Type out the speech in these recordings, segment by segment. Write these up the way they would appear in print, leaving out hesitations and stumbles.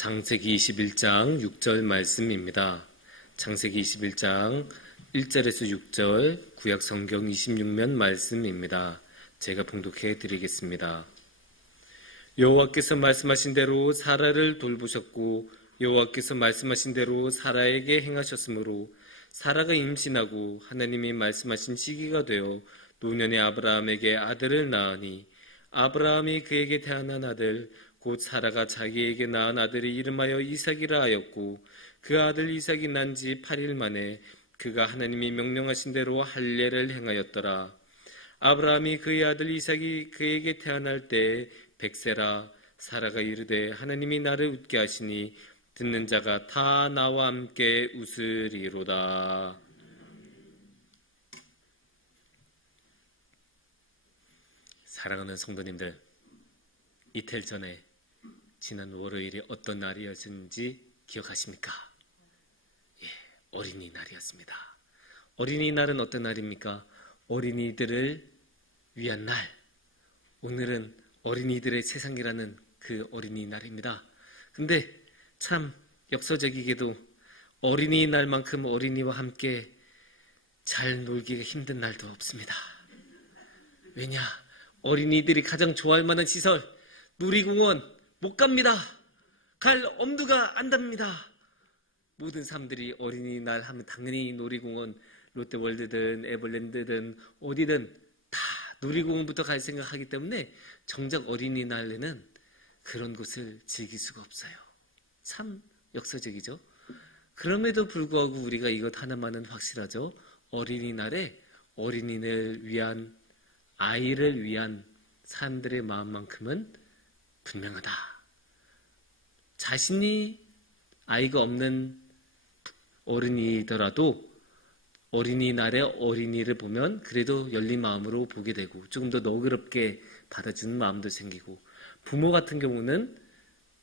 창세기 21장 6절 말씀입니다. 창세기 21장 1절에서 6절 구약 성경 26면 말씀입니다. 제가 봉독해 드리겠습니다. 여호와께서 말씀하신 대로 사라를 돌보셨고 여호와께서 말씀하신 대로 사라에게 행하셨으므로 사라가 임신하고 하나님이 말씀하신 시기가 되어 노년의 아브라함에게 아들을 낳으니 아브라함이 그에게 태어난 아들 곧 사라가 자기에게 낳은 아들의 이름하여 이삭이라 하였고 그 아들 이삭이 난 지 8일 만에 그가 하나님이 명령하신 대로 할례를 행하였더라. 아브라함이 그의 아들 이삭이 그에게 태어날 때 백세라. 사라가 이르되 하나님이 나를 웃게 하시니 듣는 자가 다 나와 함께 웃으리로다. 사랑하는 성도님들, 이틀 전에 지난 월요일이 어떤 날이었는지 기억하십니까? 어린이날이었습니다. 어린이날은 어떤 날입니까? 어린이들을 위한 날. 오늘은 어린이들의 세상이라는 그 어린이날입니다. 근데 참 역사적이게도 어린이날만큼 어린이와 함께 잘 놀기가 힘든 날도 없습니다. 왜냐? 어린이들이 가장 좋아할 만한 시설, 놀이공원 못 갑니다. 갈 엄두가 안 납니다. 모든 사람들이 어린이날 하면 당연히 놀이공원, 롯데월드든 에버랜드든 어디든 다 놀이공원부터 갈 생각하기 때문에 정작 어린이날에는 그런 곳을 즐길 수가 없어요. 참 역사적이죠. 그럼에도 불구하고 우리가 이것 하나만은 확실하죠. 어린이날에 어린이를 위한, 아이를 위한 사람들의 마음만큼은 분명하다. 자신이 아이가 없는 어른이더라도 어린이날에 어린이를 보면 그래도 열린 마음으로 보게 되고 조금 더 너그럽게 받아주는 마음도 생기고, 부모 같은 경우는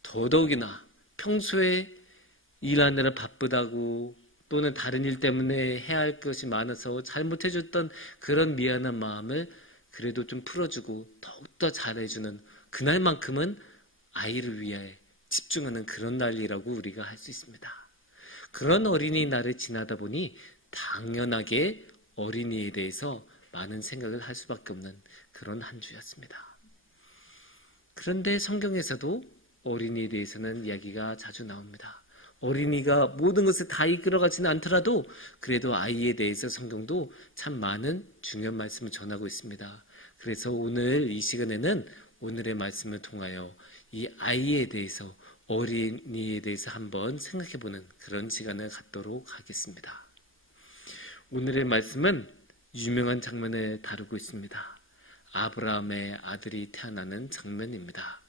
더더욱이나 평소에 일하느라 바쁘다고 또는 다른 일 때문에 해야 할 것이 많아서 잘못해줬던 그런 미안한 마음을 그래도 좀 풀어주고 더욱더 잘해주는 그날만큼은 아이를 위해 집중하는 그런 날이라고 우리가 할 수 있습니다. 그런 어린이날을 지나다 보니 당연하게 어린이에 대해서 많은 생각을 할 수밖에 없는 그런 한 주였습니다. 그런데 성경에서도 어린이에 대해서는 이야기가 자주 나옵니다. 어린이가 모든 것을 다 이끌어가지는 않더라도 그래도 아이에 대해서 성경도 참 많은 중요한 말씀을 전하고 있습니다. 그래서 오늘 이 시간에는 오늘의 말씀을 통하여 이 아이에 대해서, 어린이에 대해서 한번 생각해보는 그런 시간을 갖도록 하겠습니다. 오늘의 말씀은 유명한 장면을 다루고 있습니다. 아브라함의 아들이 태어나는 장면입니다.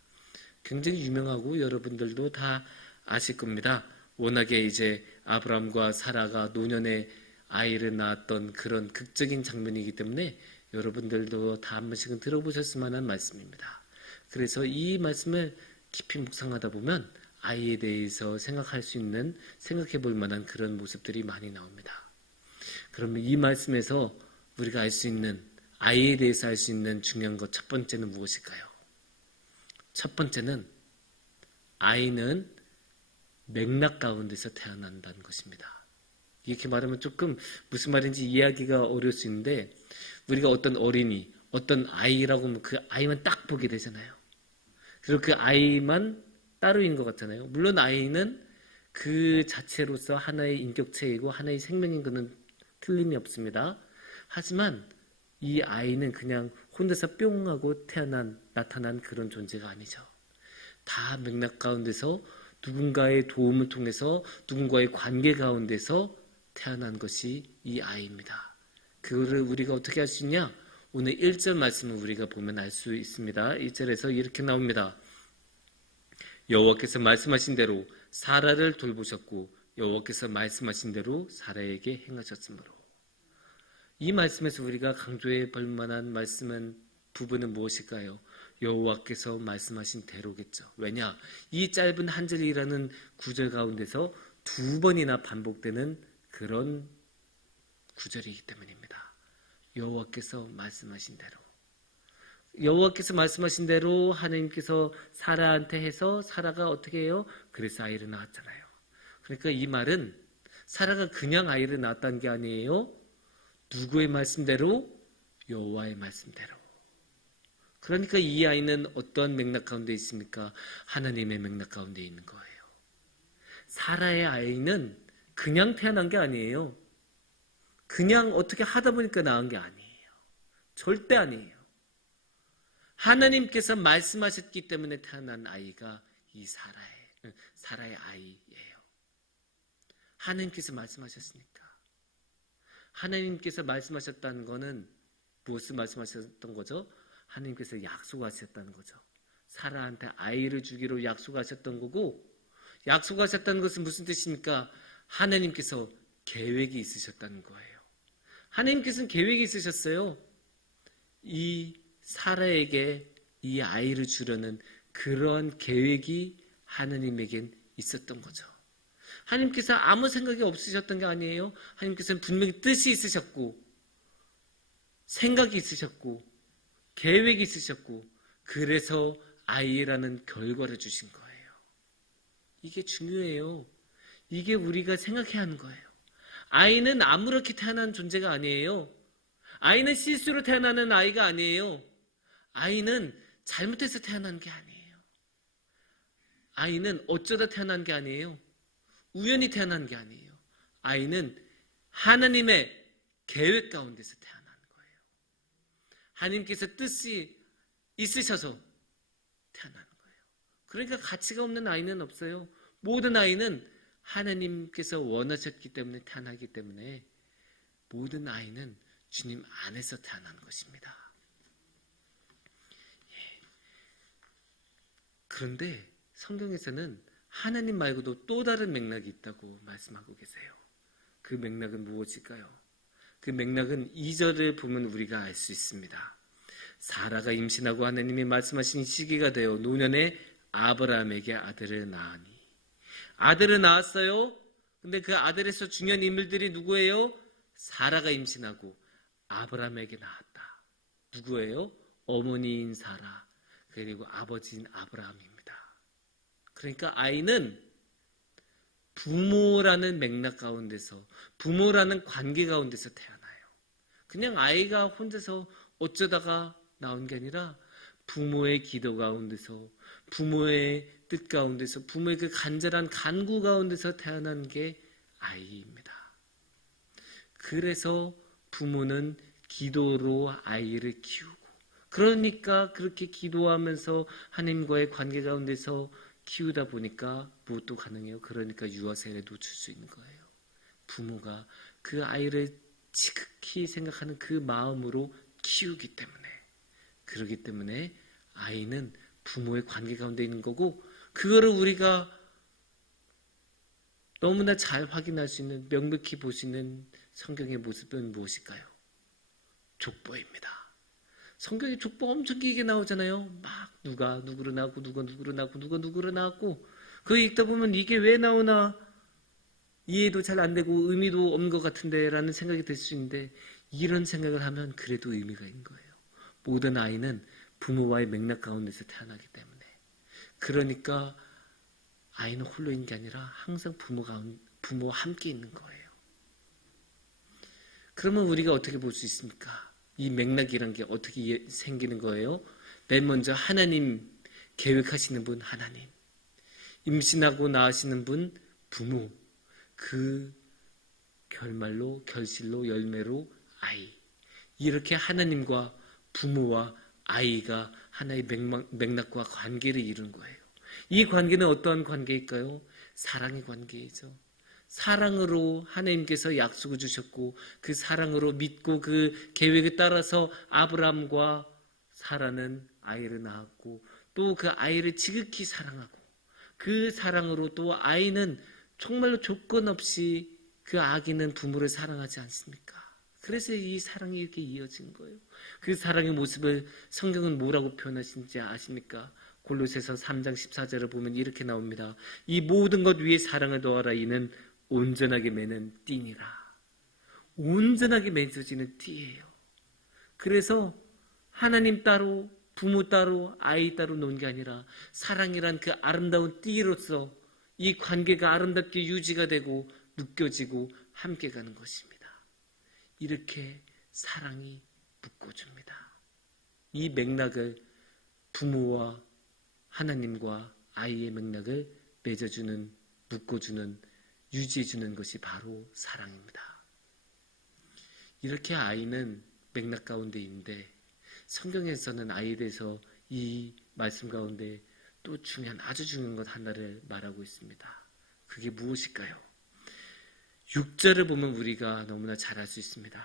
굉장히 유명하고 여러분들도 다 아실 겁니다. 워낙에 이제 아브라함과 사라가 노년에 아이를 낳았던 그런 극적인 장면이기 때문에 여러분들도 다 한 번씩은 들어보셨을 만한 말씀입니다. 그래서 이 말씀을 깊이 묵상하다 보면 아이에 대해서 생각할 수 있는, 생각해 볼 만한 그런 모습들이 많이 나옵니다. 그러면 이 말씀에서 우리가 알 수 있는, 아이에 대해서 알 수 있는 중요한 것 첫 번째는 무엇일까요? 첫 번째는 아이는 맥락 가운데서 태어난다는 것입니다. 이렇게 말하면 조금 무슨 말인지 이해하기가 어려울 수 있는데, 우리가 어떤 어린이, 어떤 아이라고 하면 그 아이만 딱 보게 되잖아요. 그리고 그 아이만 따로인 것 같잖아요. 물론 아이는 그 자체로서 하나의 인격체이고 하나의 생명인 것은 틀림이 없습니다. 하지만 이 아이는 그냥 혼자서 뿅 하고 나타난 그런 존재가 아니죠. 다 맥락 가운데서 누군가의 도움을 통해서 누군가의 관계 가운데서 태어난 것이 이 아이입니다. 그거를 우리가 어떻게 할 수 있냐? 오늘 1절 말씀을 우리가 보면 알 수 있습니다. 1절에서 이렇게 나옵니다. 여호와께서 말씀하신 대로 사라를 돌보셨고 여호와께서 말씀하신 대로 사라에게 행하셨으므로. 이 말씀에서 우리가 강조해 볼 만한 부분은 무엇일까요? 여호와께서 말씀하신 대로겠죠. 왜냐? 이 짧은 한 절이라는 구절 가운데서 두 번이나 반복되는 그런 구절이기 때문입니다. 여호와께서 말씀하신 대로. 여호와께서 말씀하신 대로 하나님께서 사라한테 해서 사라가 어떻게 해요? 그래서 아이를 낳았잖아요. 그러니까 이 말은 사라가 그냥 아이를 낳았다는 게 아니에요. 누구의 말씀대로? 여호와의 말씀대로. 그러니까 이 아이는 어떤 맥락 가운데 있습니까? 하나님의 맥락 가운데 있는 거예요. 사라의 아이는 그냥 태어난 게 아니에요. 그냥 어떻게 하다 보니까 낳은 게 아니에요. 절대 아니에요. 하나님께서 말씀하셨기 때문에 태어난 아이가 이 사라의 아이예요. 하나님께서 말씀하셨으니까. 하나님께서 말씀하셨다는 것은 무엇을 말씀하셨던 거죠? 하나님께서 약속하셨다는 거죠. 사라한테 아이를 주기로 약속하셨던 거고, 약속하셨다는 것은 무슨 뜻입니까? 하나님께서 계획이 있으셨다는 거예요. 하나님께서는 계획이 있으셨어요. 이 사라에게 이 아이를 주려는 그런 계획이 하나님에겐 있었던 거죠. 하나님께서 아무 생각이 없으셨던 게 아니에요. 하나님께서는 분명히 뜻이 있으셨고, 생각이 있으셨고, 계획이 있으셨고, 그래서 아이라는 결과를 주신 거예요. 이게 중요해요. 이게 우리가 생각해야 하는 거예요. 아이는 아무렇게 태어난 존재가 아니에요. 아이는 실수로 태어나는 아이가 아니에요. 아이는 잘못해서 태어난 게 아니에요. 아이는 어쩌다 태어난 게 아니에요. 우연히 태어난 게 아니에요. 아이는 하나님의 계획 가운데서 태어난 거예요. 하나님께서 뜻이 있으셔서 태어난 거예요. 그러니까 가치가 없는 아이는 없어요. 모든 아이는 하나님께서 원하셨기 때문에 태어나기 때문에 모든 아이는 주님 안에서 태어난 것입니다. 그런데 성경에서는 하나님 말고도 또 다른 맥락이 있다고 말씀하고 계세요. 그 맥락은 무엇일까요? 그 맥락은 2절을 보면 우리가 알 수 있습니다. 사라가 임신하고 하나님이 말씀하신 시기가 되어 노년에 아브라함에게 아들을 낳으니. 아들을 낳았어요. 근데 그 아들에서 중요한 인물들이 누구예요? 사라가 임신하고 아브라함에게 낳았다. 누구예요? 어머니인 사라, 그리고 아버지인 아브라함입니다. 그러니까 아이는 부모라는 맥락 가운데서, 부모라는 관계 가운데서 태어나요. 그냥 아이가 혼자서 어쩌다가 나온 게 아니라 부모의 기도 가운데서, 부모의 뜻 가운데서, 부모의 그 간절한 간구 가운데서 태어난 게 아이입니다. 그래서 부모는 기도로 아이를 키우고, 그러니까 그렇게 기도하면서 하나님과의 관계 가운데서 키우다 보니까 무엇도 가능해요. 그러니까 유아세례 놓칠 수 있는 거예요. 부모가 그 아이를 지극히 생각하는 그 마음으로 키우기 때문에, 그러기 때문에 아이는 부모의 관계 가운데 있는 거고, 그거를 우리가 너무나 잘 확인할 수 있는, 명백히 볼 수 있는 성경의 모습은 무엇일까요? 족보입니다. 성경에 족보 엄청 길게 나오잖아요. 막 누가 누구를 낳았고, 누가 누구를 낳았고, 누가 누구를 낳았고, 그거 읽다 보면 이게 왜 나오나 이해도 잘 안 되고 의미도 없는 것 같은데 라는 생각이 들 수 있는데, 이런 생각을 하면 그래도 의미가 있는 거예요. 모든 아이는 부모와의 맥락 가운데서 태어나기 때문에. 그러니까 아이는 홀로 있는 게 아니라 항상 부모와 함께 있는 거예요. 그러면 우리가 어떻게 볼 수 있습니까? 이 맥락이란 게 어떻게 생기는 거예요? 맨 먼저 하나님 계획하시는 분 하나님, 임신하고 낳으시는 분 부모, 그 결실로 열매로 아이. 이렇게 하나님과 부모와 아이가 하나의 맥락과 관계를 이룬 거예요. 이 관계는 어떠한 관계일까요? 사랑의 관계이죠. 사랑으로 하나님께서 약속을 주셨고, 그 사랑으로 믿고 그 계획에 따라서 아브라함과 사라는 아이를 낳았고, 또 그 아이를 지극히 사랑하고, 그 사랑으로 또 아이는 정말로 조건 없이 그 아기는 부모를 사랑하지 않습니까? 그래서 이 사랑이 이렇게 이어진 거예요. 그 사랑의 모습을 성경은 뭐라고 표현하신지 아십니까? 골로새서 3장 14절을 보면 이렇게 나옵니다. 이 모든 것 위에 사랑을 더하라. 이는 온전하게 매는 띠니라. 온전하게 맺어지는 띠예요. 그래서 하나님 따로 부모 따로 아이 따로 놓은 게 아니라 사랑이란 그 아름다운 띠로서 이 관계가 아름답게 유지가 되고 묶여지고 함께 가는 것입니다. 이렇게 사랑이 묶어줍니다. 이 맥락을 부모와 하나님과 아이의 맥락을 맺어주는, 묶어주는, 유지해주는 것이 바로 사랑입니다. 이렇게 아이는 맥락 가운데 있는데 성경에서는 아이에 대해서 이 말씀 가운데 또 아주 중요한 것 하나를 말하고 있습니다. 그게 무엇일까요? 6절을 보면 우리가 너무나 잘 알 수 있습니다.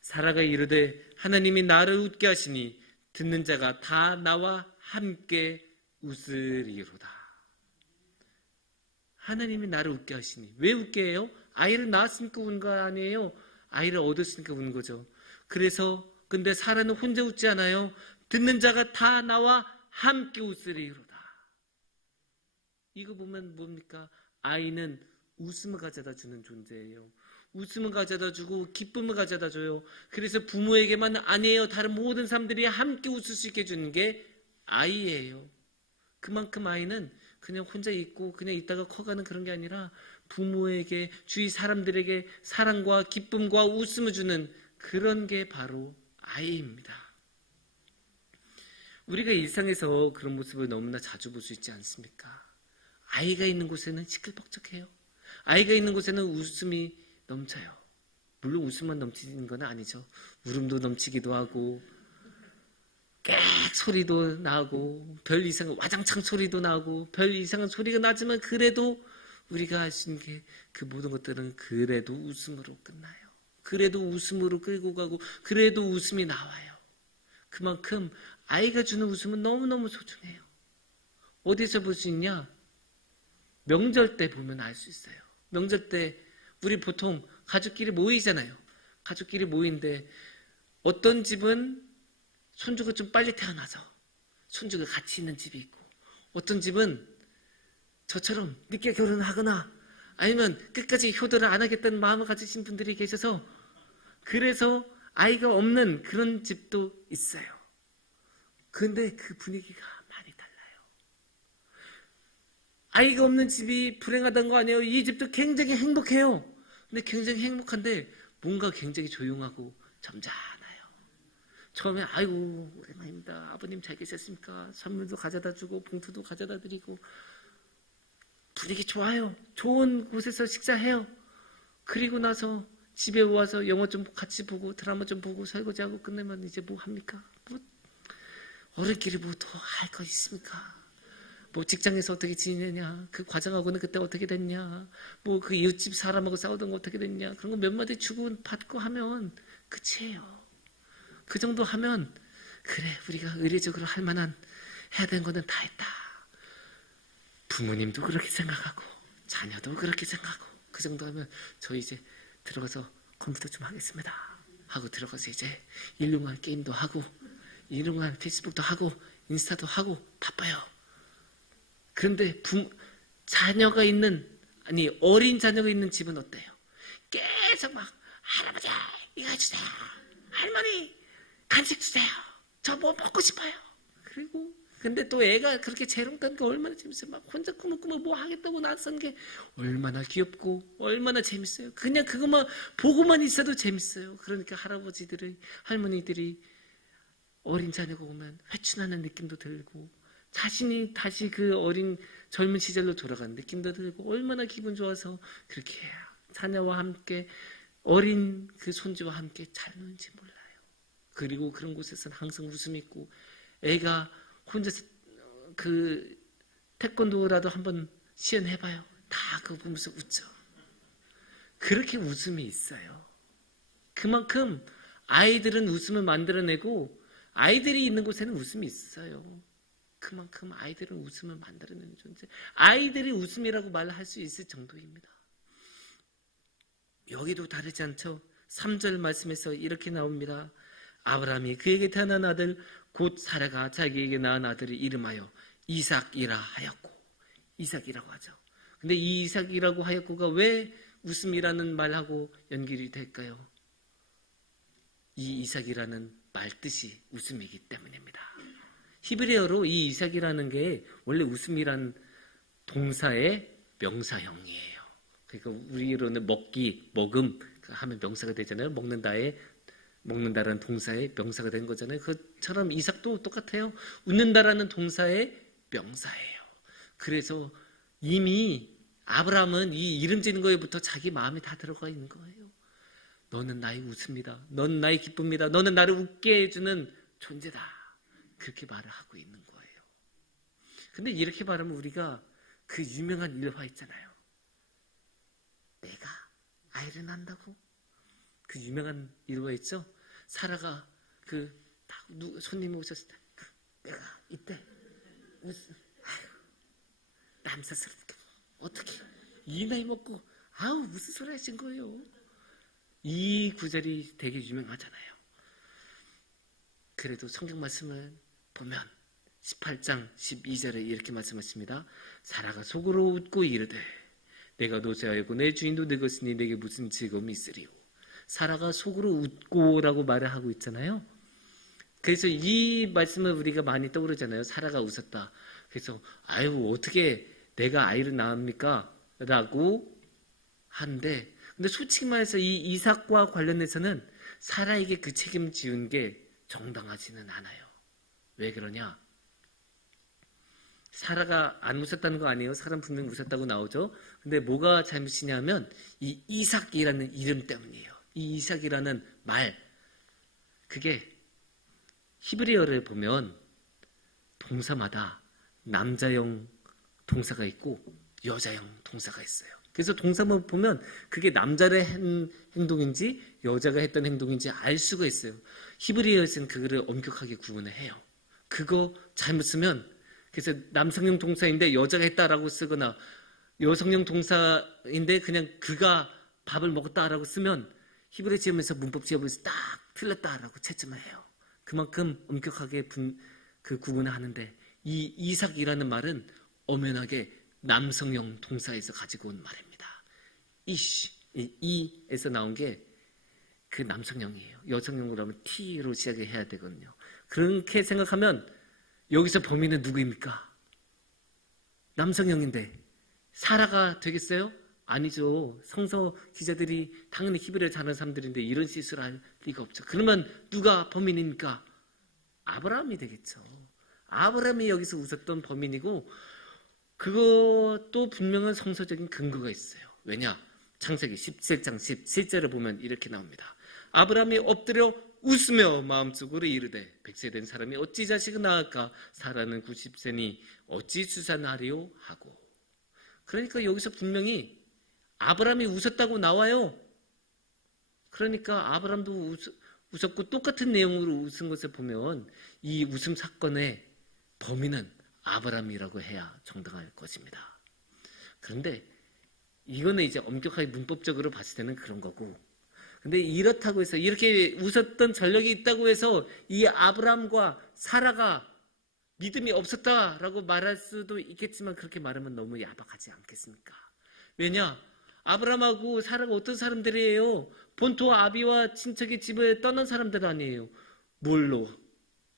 사라가 이르되 하나님이 나를 웃게 하시니 듣는 자가 다 나와 함께 웃으리로다. 하나님이 나를 웃게 하시니, 왜 웃게 해요? 아이를 낳았으니까 우는 거 아니에요. 아이를 얻었으니까 우는 거죠. 그래서 근데 사라는 혼자 웃지 않아요. 듣는 자가 다 나와 함께 웃으리로다. 이거 보면 뭡니까? 아이는 웃음을 가져다 주는 존재예요. 웃음을 가져다 주고 기쁨을 가져다 줘요. 그래서 부모에게만 아니에요. 다른 모든 사람들이 함께 웃을 수 있게 해주는 게 아이예요. 그만큼 아이는 그냥 혼자 있고 그냥 있다가 커가는 그런 게 아니라 부모에게, 주위 사람들에게 사랑과 기쁨과 웃음을 주는 그런 게 바로 아이입니다. 우리가 일상에서 그런 모습을 너무나 자주 볼 수 있지 않습니까? 아이가 있는 곳에는 시끌벅적해요. 아이가 있는 곳에는 웃음이 넘쳐요. 물론 웃음만 넘치는 건 아니죠. 울음도 넘치기도 하고 깨 소리도 나고 별 이상한 와장창 소리도 나고 별 이상한 소리가 나지만 그래도 우리가 할 수 있는 게 그 모든 것들은 그래도 웃음으로 끝나요. 그래도 웃음으로 끌고 가고 그래도 웃음이 나와요. 그만큼 아이가 주는 웃음은 너무너무 소중해요. 어디서 볼 수 있냐? 명절 때 보면 알 수 있어요. 명절 때 우리 보통 가족끼리 모이잖아요. 가족끼리 모이는데 어떤 집은 손주가 좀 빨리 태어나서 손주가 같이 있는 집이 있고 어떤 집은 저처럼 늦게 결혼하거나 아니면 끝까지 효도를 안 하겠다는 마음을 가지신 분들이 계셔서 그래서 아이가 없는 그런 집도 있어요. 근데 그 분위기가 많이 달라요. 아이가 없는 집이 불행하다는 거 아니에요. 이 집도 굉장히 행복해요. 근데 굉장히 행복한데 뭔가 굉장히 조용하고 점잖아요. 처음에 아이고 오랜만입니다. 아버님 잘 계셨습니까? 선물도 가져다 주고 봉투도 가져다 드리고 분위기 좋아요. 좋은 곳에서 식사해요. 그리고 나서 집에 와서 영화 좀 같이 보고 드라마 좀 보고 설거지하고 끝내면 이제 뭐 합니까? 뭐 어른끼리 뭐 더 할 거 있습니까? 뭐 직장에서 어떻게 지내냐, 그 과장하고는 그때 어떻게 됐냐, 뭐 그 이웃집 사람하고 싸우던 거 어떻게 됐냐, 그런 거 몇 마디 주고 받고 하면 끝이에요. 그 정도 하면 그래 우리가 의례적으로 할 만한 해야 되는 거는 다 했다. 부모님도 그렇게 생각하고 자녀도 그렇게 생각하고 그 정도 하면 저 이제 들어가서 컴퓨터 좀 하겠습니다 하고 들어가서 이제 일용할 게임도 하고 일용할 페이스북도 하고 인스타도 하고 바빠요. 그런데 자녀가 있는 어린 자녀가 있는 집은 어때요? 계속 막 할아버지 이거 해주세요. 할머니 간식 주세요. 저 뭐 먹고 싶어요. 그리고 근데 또 애가 그렇게 재롱단 게 얼마나 재밌어요. 막 혼자 꾸물꾸물 뭐 하겠다고 나선 게 얼마나 귀엽고 얼마나 재밌어요. 그냥 그것만 보고만 있어도 재밌어요. 그러니까 할아버지들이 할머니들이 어린 자녀가 오면 회춘하는 느낌도 들고 자신이 다시 그 어린 젊은 시절로 돌아가는 느낌도 들고 얼마나 기분 좋아서 그렇게 자녀와 함께 어린 그 손주와 함께 잘 노는지 몰라요. 그리고 그런 곳에서는 항상 웃음이 있고 애가 혼자서 그 태권도라도 한번 시연해봐요. 다 그거 보면서 웃죠. 그렇게 웃음이 있어요. 그만큼 아이들은 웃음을 만들어내고 아이들이 있는 곳에는 웃음이 있어요. 그만큼 아이들은 웃음을 만들어내는 존재. 아이들이 웃음이라고 말할 수 있을 정도입니다. 여기도 다르지 않죠? 3절 말씀에서 이렇게 나옵니다. 아브라함이 그에게 태어난 아들 곧 사라가 자기에게 낳은 아들을 이름하여 이삭이라 하였고 이삭이라고 하죠. 근데 이 이삭이라고 하였고가 왜 웃음이라는 말하고 연결이 될까요? 이 이삭이라는 말 뜻이 웃음이기 때문입니다. 히브리어로 이 이삭이라는 게 원래 웃음이란 동사의 명사형이에요. 그러니까 우리로는 먹기, 먹음 하면 명사가 되잖아요. 먹는다라는 동사의 명사가 된 거잖아요. 그처럼 이삭도 똑같아요. 웃는다라는 동사의 명사예요. 그래서 이미 아브라함은 이 이름 지는 거에부터 자기 마음에 다 들어가 있는 거예요. 너는 나의 웃음이다. 너는 나의 기쁨이다. 너는 나를 웃게 해주는 존재다. 그렇게 말을 하고 있는 거예요. 근데 이렇게 말하면 우리가 그 유명한 일화 있잖아요. 내가 아이를 낳는다고? 그 유명한 일화 있죠? 사라가 손님이 오셨을 때 내가 이때 남사스럽게 어떻게 이 나이 먹고 무슨 소리 하신 거예요? 이 구절이 되게 유명하잖아요. 그래도 성경 말씀을 보면 18장 12절에 이렇게 말씀하십니다. 사라가 속으로 웃고 이르되 내가 노쇠하였고 내 주인도 늙었으니 내게 무슨 즐거움이 있으리요. 사라가 속으로 웃고라고 말을 하고 있잖아요. 그래서 이 말씀을 우리가 많이 떠오르잖아요. 사라가 웃었다. 그래서 어떻게 내가 아이를 낳습니까? 라고 하는데, 근데 솔직히 말해서 이 이삭과 관련해서는 사라에게 그 책임 지은 게 정당하지는 않아요. 왜 그러냐? 사라가 안 웃었다는 거 아니에요. 사람 분명히 웃었다고 나오죠. 근데 뭐가 잘못이냐면 이 이삭이라는 이름 때문이에요. 이 이삭이라는 말, 그게 히브리어를 보면 동사마다 남자형 동사가 있고 여자형 동사가 있어요. 그래서 동사만 보면 그게 남자의 행동인지 여자가 했던 행동인지 알 수가 있어요. 히브리어에서는 그거를 엄격하게 구분을 해요. 그거 잘못 쓰면, 그래서 남성형 동사인데 여자가 했다라고 쓰거나 여성형 동사인데 그냥 그가 밥을 먹었다라고 쓰면 히브리 시험에서 문법 시험에서 딱 틀렸다라고 채점을 해요. 그만큼 엄격하게 구분을 하는데, 이 이삭이라는 말은 엄연하게 남성형 동사에서 가지고 온 말입니다. 이에서 나온 게 그 남성형이에요. 여성형으로 하면 T로 시작을 해야 되거든요. 그렇게 생각하면 여기서 범인은 누구입니까? 남성형인데 사라가 되겠어요? 아니죠. 성서 기자들이 당연히 히브리어 잘하는 사람들인데 이런 실수를 할 리가 없죠. 그러면 누가 범인입니까? 아브라함이 되겠죠. 아브라함이 여기서 웃었던 범인이고, 그것도 분명한 성서적인 근거가 있어요. 왜냐? 창세기 17장 17절을 보면 이렇게 나옵니다. 아브라함이 엎드려 웃으며 마음속으로 이르되 100세 된 사람이 어찌 자식을 낳을까? 사라는 90세니 어찌 수산하리요? 하고. 그러니까 여기서 분명히 아브라함이 웃었다고 나와요. 그러니까 아브라함도 웃었고 똑같은 내용으로 웃은 것을 보면 이 웃음 사건의 범인은 아브라함이라고 해야 정당할 것입니다. 그런데 이거는 이제 엄격하게 문법적으로 봤을 때는 그런 거고, 근데 이렇다고 해서 이렇게 웃었던 전력이 있다고 해서 이 아브라함과 사라가 믿음이 없었다라고 말할 수도 있겠지만 그렇게 말하면 너무 야박하지 않겠습니까? 왜냐? 아브라함하고 사라가 어떤 사람들이에요? 본토 아비와 친척의 집을 떠난 사람들 아니에요. 뭘로?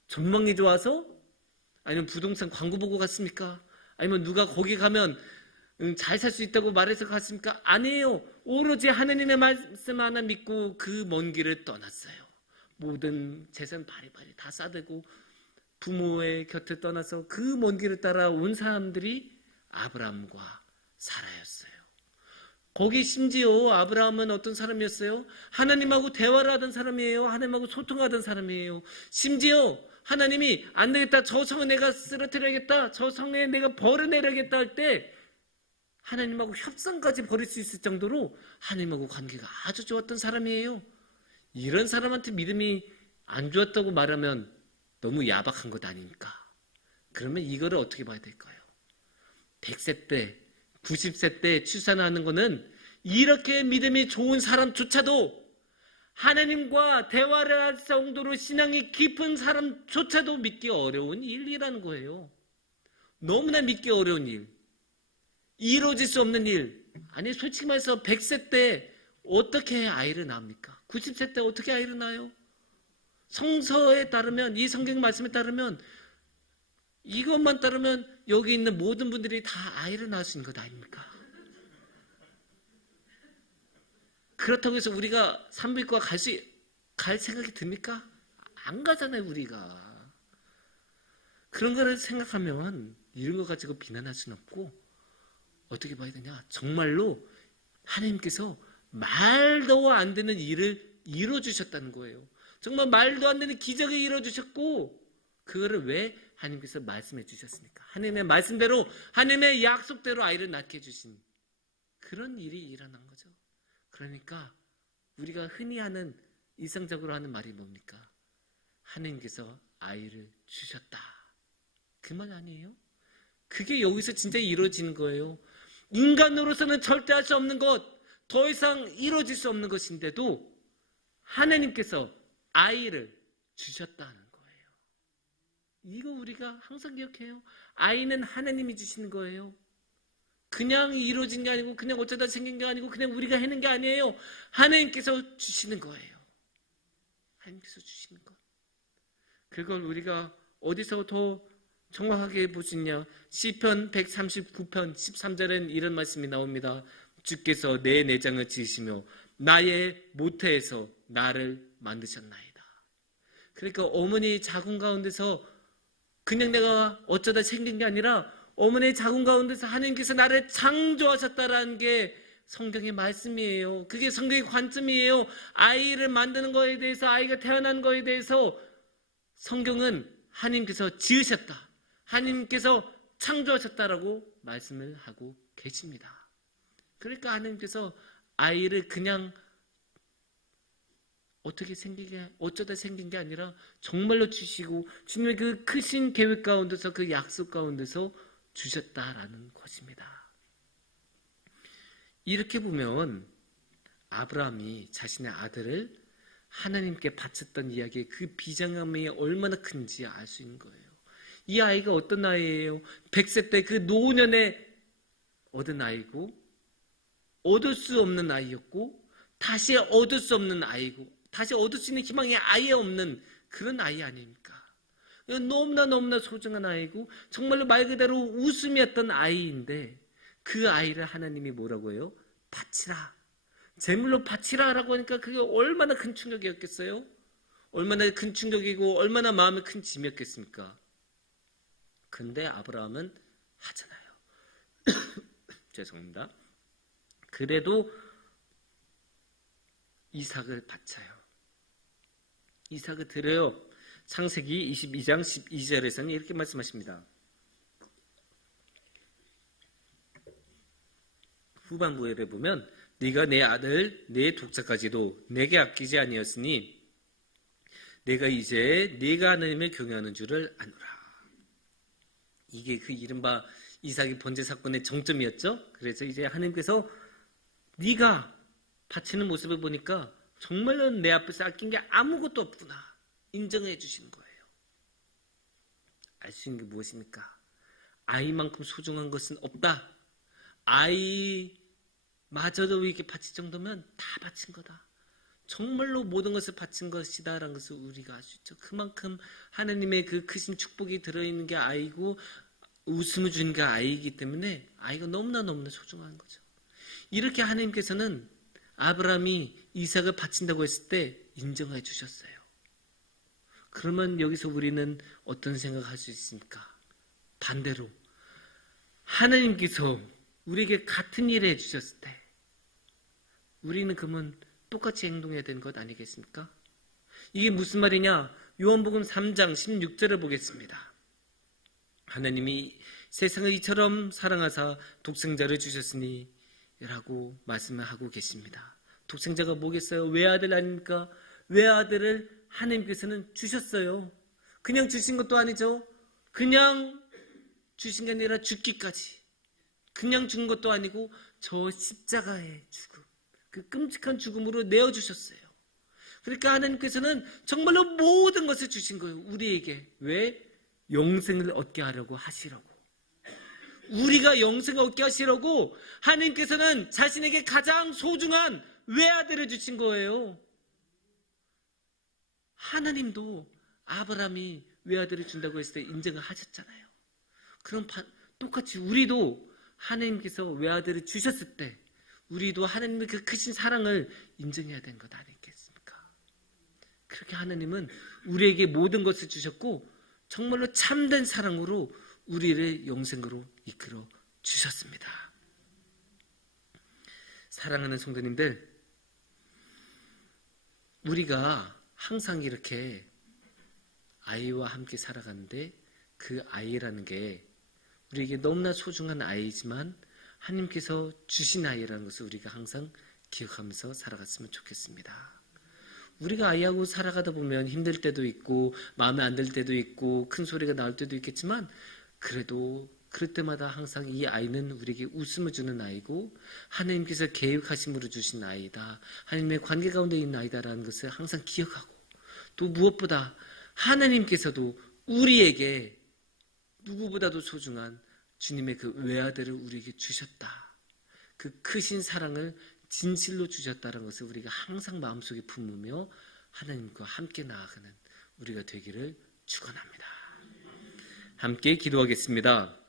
전망이 좋아서? 아니면 부동산 광고 보고 갔습니까? 아니면 누가 거기 가면 잘 살 수 있다고 말해서 갔습니까? 아니에요. 오로지 하느님의 말씀 하나 믿고 그 먼 길을 떠났어요. 모든 재산 바리바리 다 싸대고 부모의 곁을 떠나서 그 먼 길을 따라온 사람들이 아브라함과 사라였어요. 거기 심지어 아브라함은 어떤 사람이었어요? 하나님하고 대화를 하던 사람이에요. 하나님하고 소통하던 사람이에요. 심지어 하나님이 안 되겠다, 저 성을 내가 쓰러뜨려야겠다, 저 성에 내가 벌을 내려야겠다 할 때 하나님하고 협상까지 벌일 수 있을 정도로 하나님하고 관계가 아주 좋았던 사람이에요. 이런 사람한테 믿음이 안 좋았다고 말하면 너무 야박한 것 아닙니까? 그러면 이거를 어떻게 봐야 될까요? 100세 때, 90세 때 출산하는 거는 이렇게 믿음이 좋은 사람조차도, 하나님과 대화를 할 정도로 신앙이 깊은 사람조차도 믿기 어려운 일이라는 거예요. 너무나 믿기 어려운 일, 이루어질 수 없는 일. 아니 솔직히 말해서 100세 때 어떻게 아이를 낳습니까? 90세 때 어떻게 아이를 낳아요? 성서에 따르면, 이 성경 말씀에 따르면 이것만 따르면 여기 있는 모든 분들이 다 아이를 낳을 수 있는 것 아닙니까? 그렇다고 해서 우리가 산부인과 갈 생각이 듭니까? 안 가잖아요, 우리가. 그런 거를 생각하면 이런 거 가지고 비난할 수는 없고, 어떻게 봐야 되냐? 정말로 하나님께서 말도 안 되는 일을 이루어주셨다는 거예요. 정말 말도 안 되는 기적을 이루어주셨고, 그거를 왜 하나님께서 말씀해 주셨습니까? 하나님의 말씀대로, 하나님의 약속대로 아이를 낳게 해주신 그런 일이 일어난 거죠. 그러니까 우리가 흔히 하는, 일상적으로 하는 말이 뭡니까? 하나님께서 아이를 주셨다. 그 말 아니에요? 그게 여기서 진짜 이루어지는 거예요. 인간으로서는 절대 할 수 없는 것, 더 이상 이루어질 수 없는 것인데도 하나님께서 아이를 주셨다는 거예요. 이거 우리가 항상 기억해요. 아이는 하나님이 주시는 거예요. 그냥 이루어진 게 아니고, 그냥 어쩌다 생긴 게 아니고, 그냥 우리가 해낸 게 아니에요. 하나님께서 주시는 거예요. 하나님께서 주시는 것. 그걸 우리가 어디서 더 정확하게 볼 수 있냐? 시편 139편 13절엔 이런 말씀이 나옵니다. 주께서 내 내장을 지으시며 나의 모태에서 나를 만드셨나이다. 그러니까 어머니 자궁 가운데서 그냥 내가 어쩌다 생긴 게 아니라 어머니의 자궁 가운데서 하나님께서 나를 창조하셨다라는 게 성경의 말씀이에요. 그게 성경의 관점이에요. 아이를 만드는 거에 대해서, 아이가 태어난 거에 대해서 성경은 하나님께서 지으셨다, 하나님께서 창조하셨다라고 말씀을 하고 계십니다. 그러니까 하나님께서 아이를 그냥 어쩌다 생긴 게 아니라 정말로 주시고, 주님의 그 크신 계획 가운데서, 그 약속 가운데서 주셨다라는 것입니다. 이렇게 보면 아브라함이 자신의 아들을 하나님께 바쳤던 이야기의 그 비장함이 얼마나 큰지 알 수 있는 거예요. 이 아이가 어떤 아이예요? 100세 때 그 노년에 얻은 아이고, 얻을 수 없는 아이였고, 다시 얻을 수 없는 아이고, 다시 얻을 수 있는 희망이 아예 없는 그런 아이 아닙니까? 너무나 소중한 아이고, 정말로 말 그대로 웃음이었던 아이인데, 그 아이를 하나님이 뭐라고 해요? 바치라. 제물로 바치라라고 하니까 그게 얼마나 큰 충격이었겠어요? 얼마나 큰 충격이고 얼마나 마음에 큰 짐이었겠습니까? 근데 아브라함은 하잖아요. 죄송합니다. 그래도 이삭을 바쳐요. 이삭을 드려요. 창세기 22장 12절에서는 이렇게 말씀하십니다. 후반부에 보면 네가 내 아들 내 독자까지도 내게 아끼지 아니었으니 내가 이제 네가 하나님을 경외하는 줄을 아노라. 이게 그 이른바 이삭의 번제 사건의 정점이었죠. 그래서 이제 하나님께서 네가 바치는 모습을 보니까 정말로 내 앞에서 아낀 게 아무것도 없구나 인정해 주시는 거예요. 알 수 있는 게 무엇입니까? 아이만큼 소중한 것은 없다. 아이마저도 이렇게 바칠 정도면 다 바친 거다. 정말로 모든 것을 바친 것이다 라는 것을 우리가 알 수 있죠. 그만큼 하나님의 그 크신 축복이 들어있는 게 아이고, 웃음을 주는 게 아이이기 때문에 아이가 너무나 소중한 거죠. 이렇게 하나님께서는 아브라함이 이삭을 바친다고 했을 때 인정해 주셨어요. 그러면 여기서 우리는 어떤 생각을 할 수 있습니까? 반대로 하나님께서 우리에게 같은 일을 해주셨을 때 우리는 그러면 똑같이 행동해야 되는 것 아니겠습니까? 이게 무슨 말이냐? 요한복음 3장 16절을 보겠습니다. 하나님이 세상을 이처럼 사랑하사 독생자를 주셨으니 라고 말씀을 하고 계십니다. 독생자가 뭐겠어요? 외아들 아닙니까? 외아들을 하나님께서는 주셨어요. 그냥 주신 것도 아니죠. 그냥 주신 게 아니라 죽기까지. 그냥 죽은 것도 아니고 저 십자가의 죽음, 그 끔찍한 죽음으로 내어주셨어요. 그러니까 하나님께서는 정말로 모든 것을 주신 거예요. 우리에게. 왜? 영생을 얻게 하려고 하시라고. 우리가 영생을 얻게 하시려고 하나님께서는 자신에게 가장 소중한 외아들을 주신 거예요. 하나님도 아브라함이 외아들을 준다고 했을 때 인정을 하셨잖아요. 그럼 똑같이 우리도 하나님께서 외아들을 주셨을 때 우리도 하나님의 그 크신 사랑을 인정해야 되는 것 아니겠습니까? 그렇게 하나님은 우리에게 모든 것을 주셨고 정말로 참된 사랑으로 우리를 영생으로 이끌어 주셨습니다. 사랑하는 성도님들, 우리가 항상 이렇게 아이와 함께 살아가는데 그 아이라는 게 우리에게 너무나 소중한 아이지만 하나님께서 주신 아이라는 것을 우리가 항상 기억하면서 살아갔으면 좋겠습니다. 우리가 아이하고 살아가다 보면 힘들 때도 있고 마음에 안 들 때도 있고 큰 소리가 나올 때도 있겠지만 그래도 그럴 때마다 항상 이 아이는 우리에게 웃음을 주는 아이고 하나님께서 계획하심으로 주신 아이다. 하나님의 관계 가운데 있는 아이다라는 것을 항상 기억하고 또 무엇보다 하나님께서도 우리에게 누구보다도 소중한 주님의 그 외아들을 우리에게 주셨다. 그 크신 사랑을 진실로 주셨다는 것을 우리가 항상 마음속에 품으며 하나님과 함께 나아가는 우리가 되기를 축원합니다. 함께 기도하겠습니다.